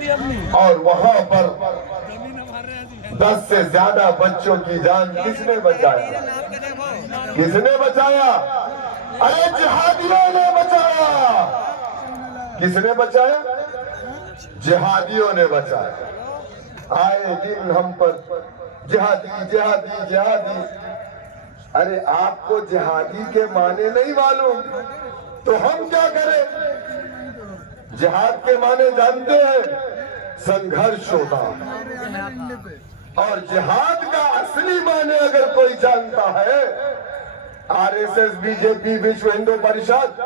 اور وہاں پر 10 سے زیادہ بچوں کی جان کس نے بچایا؟ کس نے بچایا؟ ارے جہادیوں نے بچایا۔ کس نے بچایا؟ جہادیوں نے بچایا۔ آئے دن ہم پر جہادی جہادی جہادی۔ ارے آپ کو جہادی کے معنی نہیں معلوم تو ہم کیا کریں؟ جہاد کے معنی جانتے ہیں؟ سنگھرش ہوتا ہے۔ اور جہاد کا اصلی معنی اگر کوئی جانتا ہے، R S S, B J P, Vishwa Hindu Parishad,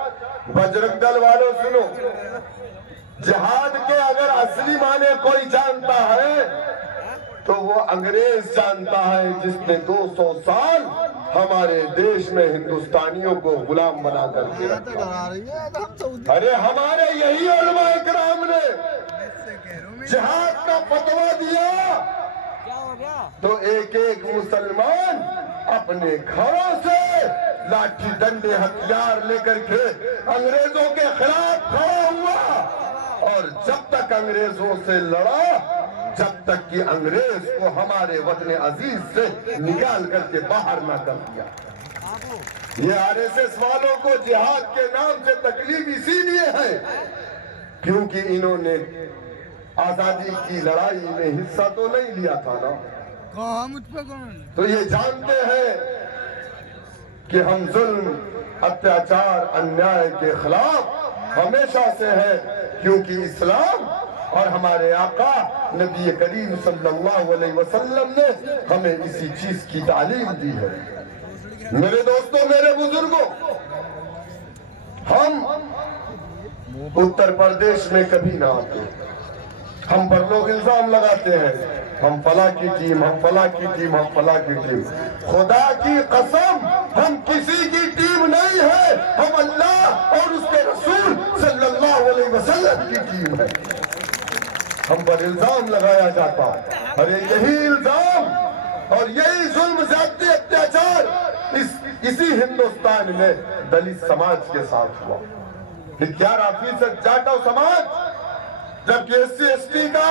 Bajrang Dal والوں سنو، جہاد کے اگر اصلی معنی کوئی جانتا ہے تو وہ انگریز جانتا ہے جس نے 200 سال ہمارے دیش میں ہندوستانیوں کو غلام بنا کر کے رکھا۔ ارے ہمارے یہی علماء اکرام نے جہاد کا فتویٰ دیا تو ایک ایک مسلمان اپنے گھروں سے لاٹھی ڈنڈے ہتھیار لے کر کے انگریزوں کے خلاف کھڑا ہوا، اور جب تک انگریزوں سے لڑا جب تک کہ انگریز کو ہمارے وطن عزیز سے نکال کر کے باہر نہ کر دیا۔ یہ آر ایس ایس والوں کو جہاد کے نام سے تکلیف اسی لیے ہے کیونکہ انہوں نے آزادی کی لڑائی میں حصہ تو نہیں لیا تھا نا۔ تو یہ جانتے ہیں کہ ہم ظلم، اتیاچار، انیائے کے خلاف ہمیشہ سے ہے، کیونکہ اسلام اور ہمارے آقا نبی کریم صلی اللہ علیہ وسلم نے ہمیں اسی چیز کی تعلیم دی ہے۔ میرے دوستوں، میرے بزرگوں، ہم اتر پردیش میں کبھی نہ آتے، ہم پر لوگ الزام لگاتے ہیں، ہم فلاں کی ٹیم، ہم فلاں کی ٹیم، ہم فلاں کی ٹیم۔ خدا کی قسم ہم کسی کی ٹیم نہیں ہے، ہم اللہ اور اس کے رسول صلی اللہ علیہ وسلم کی ٹیم ہے۔ ہم پر الزام لگایا جاتا، ارے یہی الزام اور یہی ظلم، زیادتی، اتیاچار اسی ہندوستان میں دلت سماج کے ساتھ ہوا۔ 11% جاٹو سماج، جبکہ ایس سی ایس ٹی کا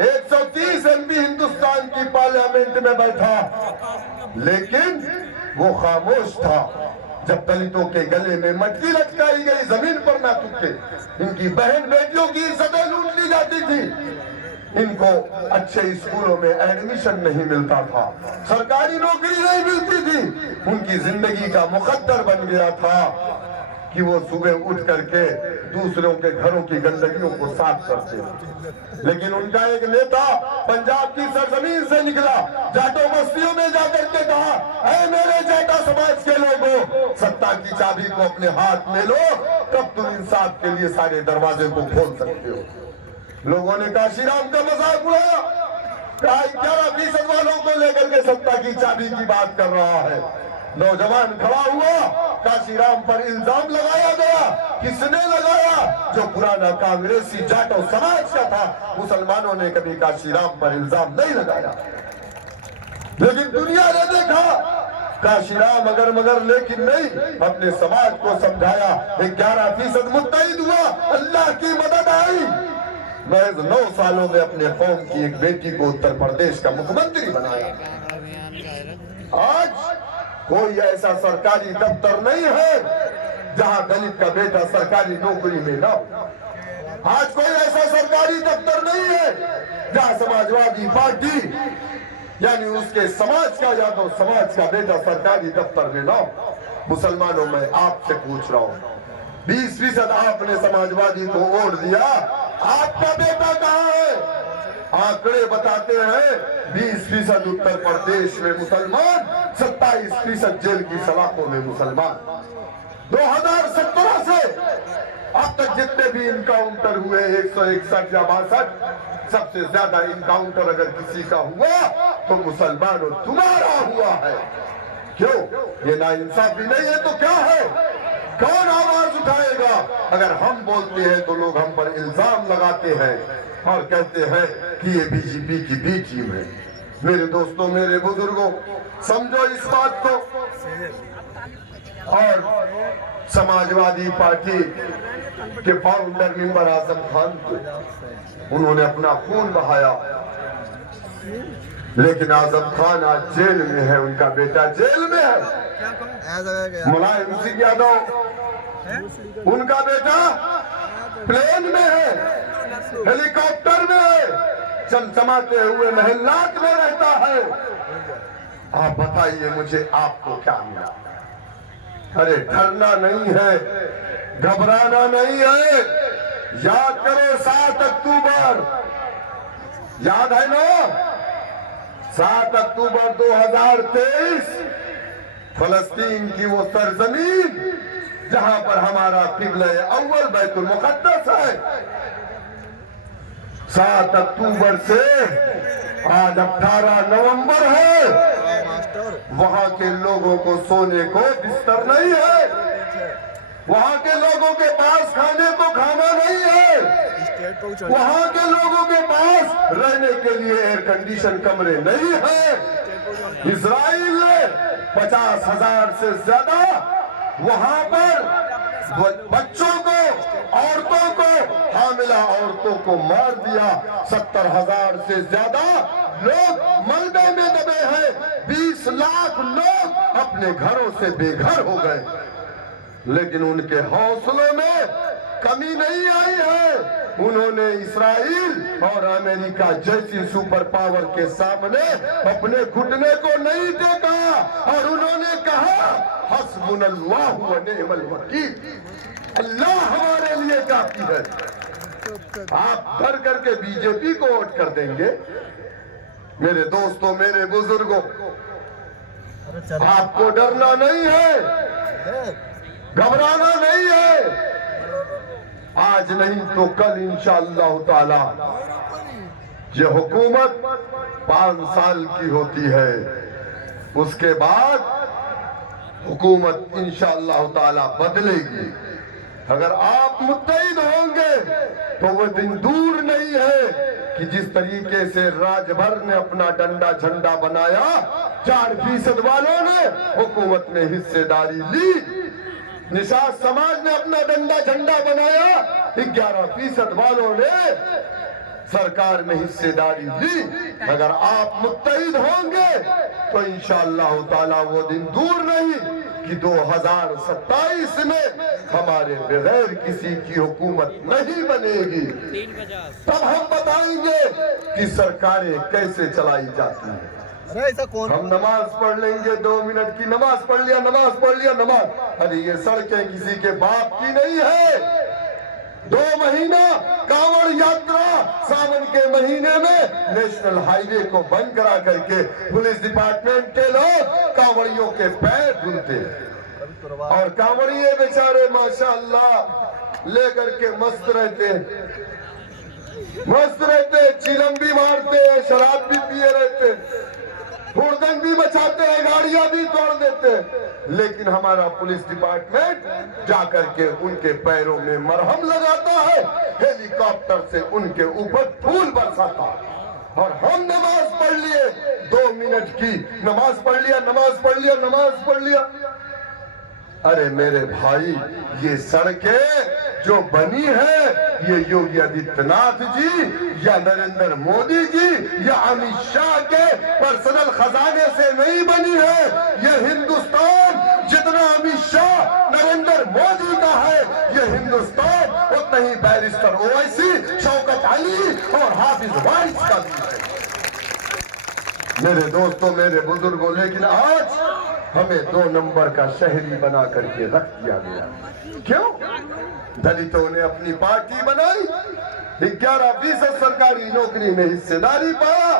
130 ایم پی ہندوستان کی پارلیمنٹ میں بیٹھا، لیکن وہ خاموش تھا جب دلتوں کے گلے میں مٹکی لٹکائی گئی، زمین پر نہ تھکے، ان کی بہن بیٹیوں کی عزتیں لوٹ لی جاتی تھی، ان کو اچھے اسکولوں میں ایڈمیشن نہیں ملتا تھا، سرکاری نوکری نہیں ملتی تھی، ان کی زندگی کا مقدر بن گیا تھا کہ وہ صبح اٹھ کر کے دوسروں کے گھروں کی گندگیوں کو صاف کرتے۔ لیکن ان کا ایک نیتا پنجاب کی سرزمین سے نکلا، جاٹو بستیوں میں جا کر کے کہا، اے میرے جاٹا سماج کے لوگوں، ستا کی چابی کو اپنے ہاتھ میں لو، تب تم انصاف کے لیے سارے دروازے کو کھول سکتے ہو۔ لوگوں نے کاشی رام کا مذاق اڑایا، کہا 11% والوں کو لے کر کے ستا کی چابی کی بات کر رہا ہے۔ نوجوان کھڑا ہوا، کاشی رام پر الزام لگایا گیا۔ کس نے لگایا؟ جو پرانا کانگریسی جاٹو سماج کا تھا۔ مسلمانوں نے کبھی کاشی رام پر الزام نہیں لگایا، لیکن دنیا نے دیکھا کاشی رام اگر مگر لیکن نہیں، اپنے سماج کو سمجھایا، 11% متحد ہوا، اللہ کی مدد آئی، محض 9 سالوں میں اپنے قوم کی ایک بیٹی کو اتر پردیش کا مکھ منتری بنایا۔ آج کوئی ایسا سرکاری دفتر نہیں ہے جہاں دلت کا بیٹا سرکاری نوکری میں نہ ہو۔ آج کوئی ایسا سرکاری دفتر نہیں ہے جہاں سماجوادی پارٹی یعنی اس کے سماج کا یا تو سماج کا بیٹا سرکاری دفتر میں نہ ہو۔ مسلمانوں، میں آپ سے پوچھ رہا ہوں، 20% آپ نے سماجوادی کو ووٹ دیا، آپ کا بیٹا کہاں ہے؟ آنکڑے بتاتے ہیں 20% اتر پردیش میں مسلمان، 27% جیل کی سلاخوں میں مسلمان۔ 2017 سے اب تک جتنے بھی انکاؤنٹر ہوئے، 161 یا 62، سب سے زیادہ انکاؤنٹر اگر کسی کا ہوا تو مسلمانوں تمہارا ہوا ہے۔ کیوں؟ یہ ناانصافی نہیں ہے تو کیا ہے؟ کون آواز اٹھائے گا؟ اگر ہم بولتے ہیں تو لوگ ہم پر الزام لگاتے ہیں اور کہتے ہیں کہ یہ بی جے پی کی بی ٹیم ہے۔ میرے دوستوں، میرے بزرگوں، سمجھو اس بات کو، اور سماجوادی پارٹی کے فاؤنڈر ممبر اعظم خان کو انہوں نے اپنا خون بہایا، لیکن اعظم خان آج جیل میں ہے، ان کا بیٹا جیل میں ہے۔ ملائم سنگھ یادو ان کا بیٹا پلین میں ہے، ہیلی کاپٹر میں ہے، چمچماتے ہوئے محلات میں رہتا ہے۔ آپ بتائیے مجھے آپ کو کیا ملا؟ ارے ڈرنا نہیں ہے، گھبرانا نہیں ہے۔ یاد کرو 7 اکتوبر، یاد ہے نا؟ 7 اکتوبر 2023 فلسطین کی وہ سرزمین جہاں پر ہمارا قبلہ اول بیت المقدس ہے۔ 7 اکتوبر سے آج 18 نومبر ہے، وہاں کے لوگوں کو سونے کو بستر نہیں ہے، وہاں کے لوگوں کے پاس کھانے کو کھانا نہیں ہے، وہاں کے لوگوں کے پاس رہنے کے لیے ایئر کنڈیشن کمرے نہیں ہیں۔ اسرائیل نے 50,000 سے زیادہ وہاں پر بچوں کو، عورتوں کو، حاملہ عورتوں کو مار دیا۔ 70,000 سے زیادہ لوگ ملبے میں دبے ہیں، 20 لاکھ لوگ اپنے گھروں سے بے گھر ہو گئے، لیکن ان کے حوصلوں میں کمی نہیں آئی ہے۔ انہوں نے اسرائیل اور امریکہ جیسی سپر پاور کے سامنے اپنے گھٹنے کو نہیں ٹیکا، اور انہوں نے کہا حسبنا اللہ و نعم الوکیل، اللہ ہمارے لیے کافی ہے۔ آپ ڈر کر کے بی جے پی کو ووٹ کر دیں گے؟ میرے دوستوں، میرے بزرگوں، آپ کو ڈرنا نہیں ہے، گھبرانا نہیں ہے۔ آج نہیں تو کل انشاءاللہ تعالی یہ حکومت 5 سال کی ہوتی ہے، اس کے بعد حکومت انشاءاللہ تعالی بدلے گی۔ اگر آپ متحد ہوں گے تو وہ دن دور نہیں ہے کہ جس طریقے سے راج بھر نے اپنا ڈنڈا جھنڈا بنایا، 4% والوں نے حکومت میں حصے داری لی، نشاط سماج نے اپنا ڈنڈا جھنڈا بنایا، 11% والوں نے سرکار میں حصے داری لی۔ اگر آپ متحد ہوں گے تو انشاءاللہ تعالی وہ دن دور نہیں کہ 2027 میں ہمارے بغیر کسی کی حکومت نہیں بنے گی۔ تب ہم بتائیں گے کہ سرکاریں کیسے چلائی جاتی ہیں۔ ہم نماز پڑھ لیں گے، 2 منٹ کی نماز پڑھ لیا، نماز پڑھ لیا، نماز۔ ارے یہ سڑکیں کسی کے باپ کی نہیں ہے۔ 2 مہینہ کانوڑ یاترا ساون کے مہینے میں نیشنل ہائی وے کو بند کرا کر کے پولیس ڈپارٹمنٹ کے لوگ کانوڑیوں کے پیر دھلتے، اور کانوڑیے بیچارے ماشاءاللہ لے کر کے مست رہتے، چیلم بھی مارتے ہیں، شراب بھی پیے رہتے، ہردنگ بھی بچاتے ہیں، گاڑیاں بھی توڑ دیتے، لیکن ہمارا پولیس ڈپارٹمنٹ جا کر کے ان کے پیروں میں مرہم لگاتا ہے، ہیلی کاپٹر سے ان کے اوپر پھول برساتا ہے۔ اور ہم نماز پڑھ لیے، 2 منٹ کی نماز پڑھ لیا، نماز پڑھ لیا، نماز پڑھ لیا۔ ارے میرے بھائی، یہ سڑکیں جو بنی ہے یہ یوگی آدتیہ ناتھ جی یا نریندر مودی جی یا امت شاہ کے پرسنل خزانے سے نہیں بنی ہے۔ یہ ہندوستان جتنا امت شاہ نریندر مودی کا ہے، یہ ہندوستان اتنا ہی بیرسٹر اویسی، شوکت علی اور حافظ وائس کا بھی ہے۔ میرے دوستوں، میرے بزرگوں، لیکن آج ہمیں 2 نمبر کا شہری بنا کر کے رکھ دیا گیا۔ کیوں؟ دلتوں نے اپنی پارٹی بنائی، 11% سرکاری نوکری میں حصے داری پایا۔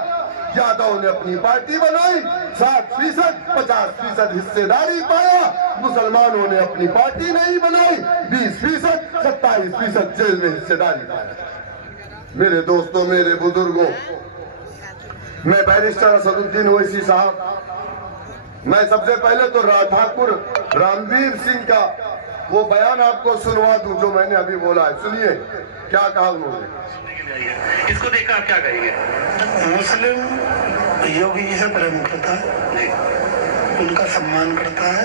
یادو نے اپنی پارٹی بنائی، 60%، 50% حصے داری پایا۔ مسلمانوں نے اپنی پارٹی نہیں بنائی، 20%، 27% جیل میں حصے داری پایا۔ میرے دوستوں، میرے بزرگوں، میں بیرسٹر اسد الدین اویسی صاحب، میں سب سے پہلے تو ٹھاکر رامویر سنگھ کا وہ بیان آپ کو سنوا دوں جو میں نے ابھی بولا ہے۔ سنیے کیا کہا انہوں نے۔ اس کو دیکھ کر آپ کیا کہیں گے؟ مسلم یوگی جی سے پریم کرتا ہے، ان کا سمان کرتا ہے،